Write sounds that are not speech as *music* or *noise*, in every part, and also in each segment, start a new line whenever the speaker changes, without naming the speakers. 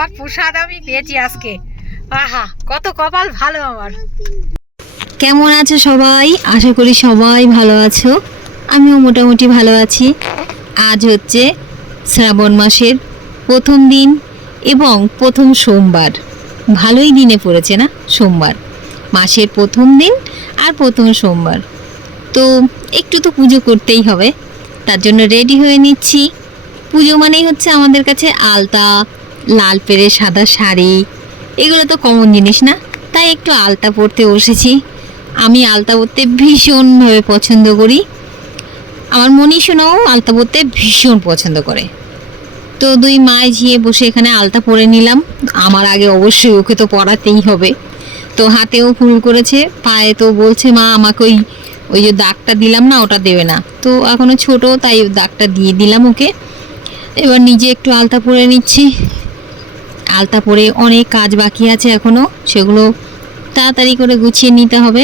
বাবার প্রসাদ আমি পেয়েছি আজকে। আহা, কত কপাল ভালো আমার।
কেমন আছো সবাই? আশা করি সবাই ভালো আছো। আমিও মোটামুটি ভালো আছি। আজ হচ্ছে শ্রাবণ মাসের প্রথম দিন এবং প্রথম সোমবার। ভালোই দিনে পড়েছে না সোমবার? মাসের প্রথম দিন আর প্রথম সোমবার। তো একটু তো পুজো করতেই হবে। তার জন্য রেডি হয়ে নিচ্ছি। পুজো মানেই হচ্ছে আমাদের কাছে আলতা লাল পেরে সাদা শাড়ি, এগুলো তো কমন জিনিস না? তাই একটু আলতা পরতে বসেছি। আমি আলতা পরতে ভীষণভাবে পছন্দ করি। আমার মনীষণাও আলতা পরতে ভীষণ পছন্দ করে। তো দুই মায়ে ঝিয়ে বসে এখানে আলতা পরে নিলাম। আমার আগে অবশ্যই ওকে তো পরাতেই হবে। তো হাতেও ফুল করেছে, পায়ে তো বলছে, মা, আমাকে ওই ওই যে দাগটা দিলাম না, ওটা দেবে না। তো এখনও ছোট, তাই দাগটা দিয়ে দিলাম ওকে। এবার নিজে একটু আলতা পরে নিচ্ছি। আলতা পরে অনেক কাজ বাকি আছে এখনও, সেগুলো তাড়াতাড়ি করে গুছিয়ে নিতে হবে।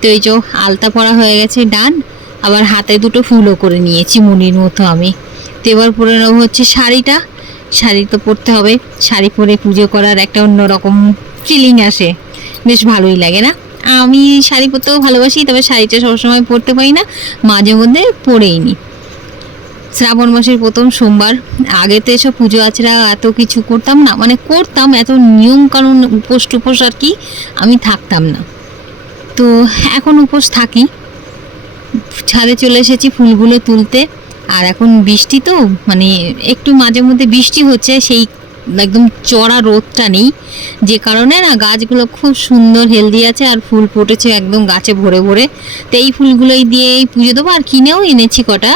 তো এই যে আলতা পরা হয়ে গেছে, ডান। আবার হাতে দুটো ফুলও করে নিয়েছি মুনির মতো আমি। তো এবার পরে নেব হচ্ছে শাড়িটা। শাড়ি তো পরতে হবে, শাড়ি পরে পুজো করার একটা অন্যরকম ফিলিং আসে। বেশ ভালোই লাগে না? আমি শাড়ি পরতেও ভালোবাসি, তবে শাড়িটা সবসময় পরতে পারি না, মাঝে মধ্যে পরেই নি। শ্রাবণ মাসের প্রথম সোমবার। আগে তো এসব পুজো আচরা এত কিছু করতাম না। মানে করতাম, এত নিয়ম কানুন, উপোস টুপোস আর কি আমি থাকতাম না। তো এখন উপোস থাকি। ছাদে চলে এসেছি ফুলগুলো তুলতে। আর এখন বৃষ্টি তো মানে একটু মাঝে মধ্যে বৃষ্টি হচ্ছে, সেই একদম চড়া রোদটা নেই। যে কারণে না গাছগুলো খুব সুন্দর হেলদি আছে আর ফুল ফুটেছে একদম গাছে ভরে ভরে। তো এই ফুলগুলোই দিয়েই পুজো দেবো আর কিনেও এনেছি কটা।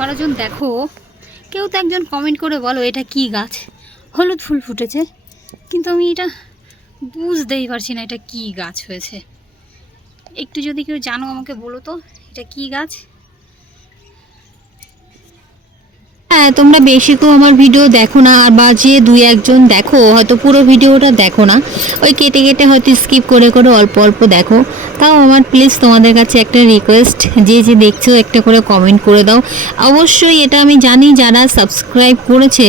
দশ বারো জন দেখো, কেউ তো একজন কমেন্ট করে বলো, এটা কি গাছ? হলুদ ফুল ফুটেছে, কিন্তু আমি এটা বুঝতেই পারছি না এটা কি গাছ হয়েছে। একটু যদি কেউ জানো আমাকে বলো তো, এটা কি গাছ
হ্যাঁ তোমরা বেশি তো আমার ভিডিও দেখো না, আর বা যে দুই একজন দেখো, হয়তো পুরো ভিডিওটা দেখো না। ওই কেটে কেটে হয়তো স্কিপ করে করে অল্প অল্প দেখো। তাও আমার প্লিজ তোমাদের কাছে একটা রিকোয়েস্ট যে যে দেখছ একটা করে কমেন্ট করে দাও। অবশ্যই এটা আমি জানি যারা সাবস্ক্রাইব করেছে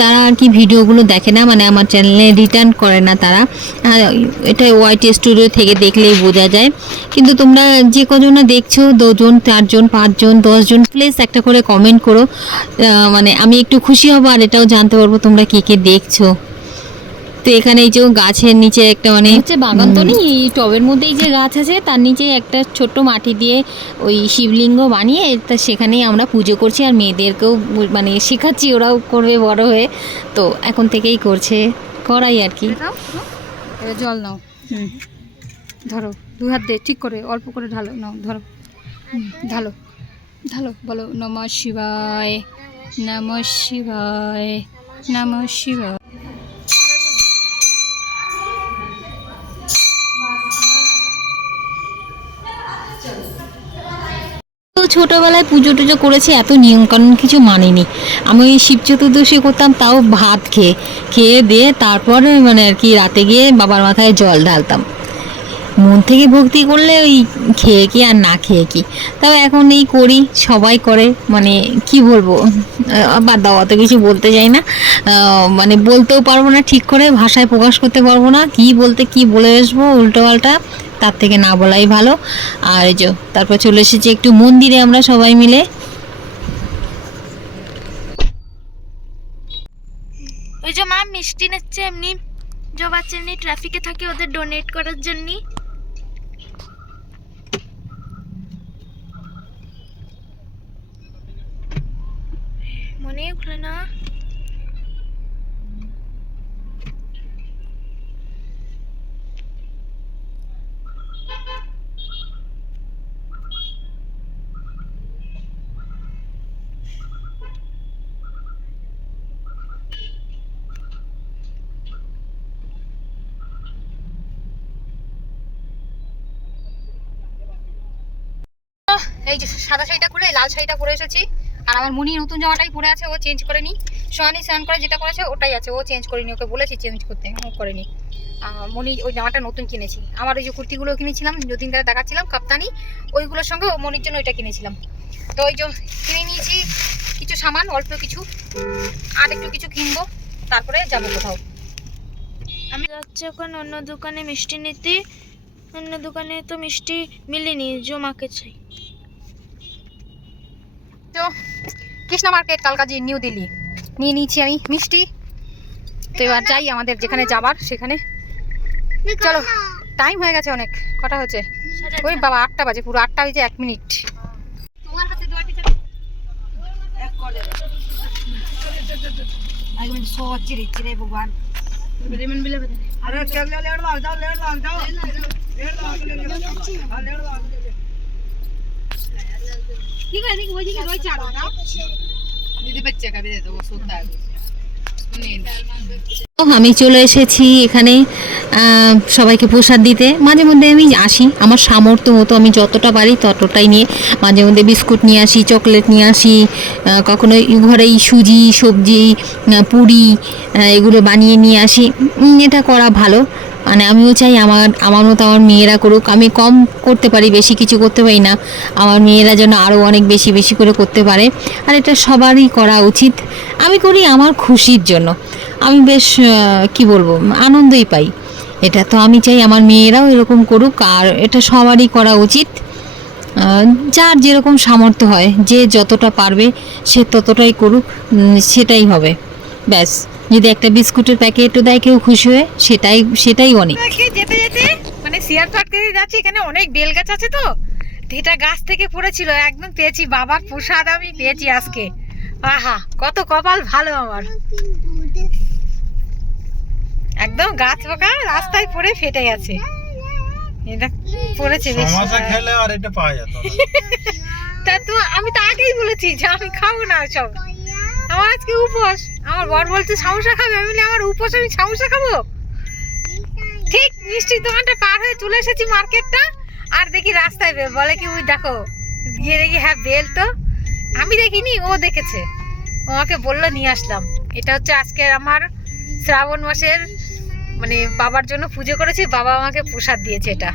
তারা আর কি ভিডিওগুলো দেখে না মানে আমার চ্যানেলে রিটার্ন করে না তারা। এটা ওয়াইটি স্টুডিও থেকে দেখলেই বোঝা যায়। কিন্তু তোমরা যে কজন দেখছ, দুজন, চারজন, পাঁচজন, দশজন প্লিজ একটা করে কমেন্ট করো। মানে আমি একটু খুশি হব আর এটাও জানতে পারব তোমরা কে কে দেখছ। তো এখানে এই যে গাছের নিচে একটা মানে হচ্ছে বাগান তো নেই এই টবের মধ্যেই যে গাছ আছে তার নিচে একটা ছোট্ট মাটি দিয়ে ওই শিবলিঙ্গ বানিয়ে তা সেখানেই আমরা পুজো করছি আর মেয়েদেরকেও মানে শেখাচ্ছি ওরাও করবে বড় হয়ে। তো এখন থেকেই করছে করাই আর কি।
এবার জল নাও। হুম। ধরো দু হাত দিয়ে ঠিক করে অল্প করে ঢালো নাও ধরো। ঢালো। ঢালো বলো নম শিবায়। নম শিবায় নম শিবায়।
ছোটোবেলায় পুজো টুজো করেছি, এত নিয়মকানুন কিছু মানিনি। আমি ওই শিব চতুর্দশী করতাম, তাও ভাত খেয়ে খেয়ে দিয়ে তারপর মানে আর কি রাতে গিয়ে বাবার মাথায় জল ঢালতাম। মন থেকে ভক্তি করলে ওই খেয়ে কি আর না খেয়ে কি? তবে এখন এই করি, সবাই করে মানে কি বলব? বাদ দাও, অত কিছু বলতে চাই না। মানে বলতেও পারব না ঠিক করে, ভাষায় প্রকাশ করতে পারব না, কি বলতে কি বলে আসব উল্টো পাল্টা তার থেকে না বলাই ভালো। আর এই যে, তারপর চলে এসেছি একটু মন্দিরে আমরা সবাই মিলে।
ওই যে মা, মিষ্টি নিচ্ছে এমনি। যে বাচ্চা এমনি ট্রাফিকে থাকে, ওদের ডোনেট করার জন্য উঠল না।
এই যে সাদা শাড়িটা খুলে লাল শাড়িটা পরে এসেছি। আর আমার মনি নতুন জামাটাই পরে আছে ও চেঞ্জ করেনি সোহানি স্নান করে যেটা করেছে ওটাই আছে ও চেঞ্জ করেনি ওকে বলেছি চেঞ্জ করতে ও করেনি। মনি ওই জামাটা নতুন কিনেছি। আমার ওই যে কুর্তিগুলো কিনেছিলাম যদিন কালে দেখাচ্ছিলাম কাপ্তানি ওইগুলোর সঙ্গে ও মনির জন্য ওইটা কিনেছিলাম। তো ওই যে কিনে নিয়েছি কিছু সামান অল্প কিছু আর একটু কিছু কিনবো তারপরে যাব কোথাও।
আমি যাচ্ছি ওখানে অন্য দোকানে মিষ্টি নিতে। অন্য দোকানে তো মিষ্টি মিলেনি জমাকে চাই।
তো কৃষ্ণা মার্কেট কালকাজি নিউ দিল্লি নিয়ে নিয়েছি আমি মিষ্টি তো এবার যাই আমাদের যেখানে যাবার সেখানে চলো টাইম হয়ে গেছে অনেক কটা হচ্ছে ওই বাবা আটটা বাজে পুরো আটটা বাজে এক মিনিট ভগবান ठीक है ठीक है वही वही चार होगा दीदी बच्चे का भी दे दो वो सोता है नींद
তো আমি চলে এসেছি এখানে আহ, সবাইকে প্রসাদ দিতে মাঝে মধ্যে আমি আসি আমার সামর্থ্য মতো আমি যতটা পারি ততটাই নিয়ে মাঝে মধ্যে বিস্কুট নিয়ে আসি চকলেট নিয়ে আসি আহ, কখনো ঘরেই সুজি সবজি আহ, পুরি আহ, এগুলো বানিয়ে নিয়ে আসি উম, এটা করা ভালো মানে আমিও চাই আমার আমার মতো আমার মেয়েরা করুক। আমি কম করতে পারি, বেশি কিছু করতে পারি না। আমার মেয়েরা যেন আরও অনেক বেশি বেশি করে করতে পারে। আর এটা সবারই করা উচিত। আমি করি আমার খুশির জন্য। আমি বেশ কি বলব, আনন্দই পাই। এটা তো আমি চাই আমার মেয়েরাও এরকম করুক। আর এটা সবারই করা উচিত। যার যেরকম সামর্থ্য হয়, যে যতটা পারবে সে ততটাই করুক। সেটাই হবে। ব্যাস। যদি একটা বিস্কুটের প্যাকেটও দেয় কেউ খুশি হয়ে সেটাই সেটাই অনেক।
যেতে যেতে মানে শিয়ার পাটকে যাচ্ছি এখানে অনেক বেল গাছ আছে তো। তো এটা গাছ থেকে পড়েছিল একদম পেয়েছি বাবার প্রসাদ আমি পেয়েছি আজকে। আহা কত কপাল ভালো আমার। একদম গাছ পাকা রাস্তায় পড়ে ফেটে গেছে। এটা পড়েছে বেশ।
খেলে আর এটা পাওয়া যেত *laughs*
তা তো আমি তো আগেই বলেছি যে আমি খাব না সব আমার আজকে উপোস। আমার বর বলছে সমস্যা খাবে? আমি বলি, আমার উপোস, আমি সমস্যা খাব? ঠিক মিষ্টির দোকানটা পার হয়ে চলে এসেছি মার্কেটটা, আর দেখি রাস্তায় বেল বলে কি, ওই দেখো, গিয়ে দেখি হ্যাঁ বেল তো। আমি দেখিনি, ও দেখেছে। আমাকে বলল, নিয়ে আসলাম। এটা হচ্ছে আজকের আমার শ্রাবণ মাসের মানে বাবার জন্য পুজো করেছি, বাবা আমাকে প্রসাদ দিয়েছে এটা।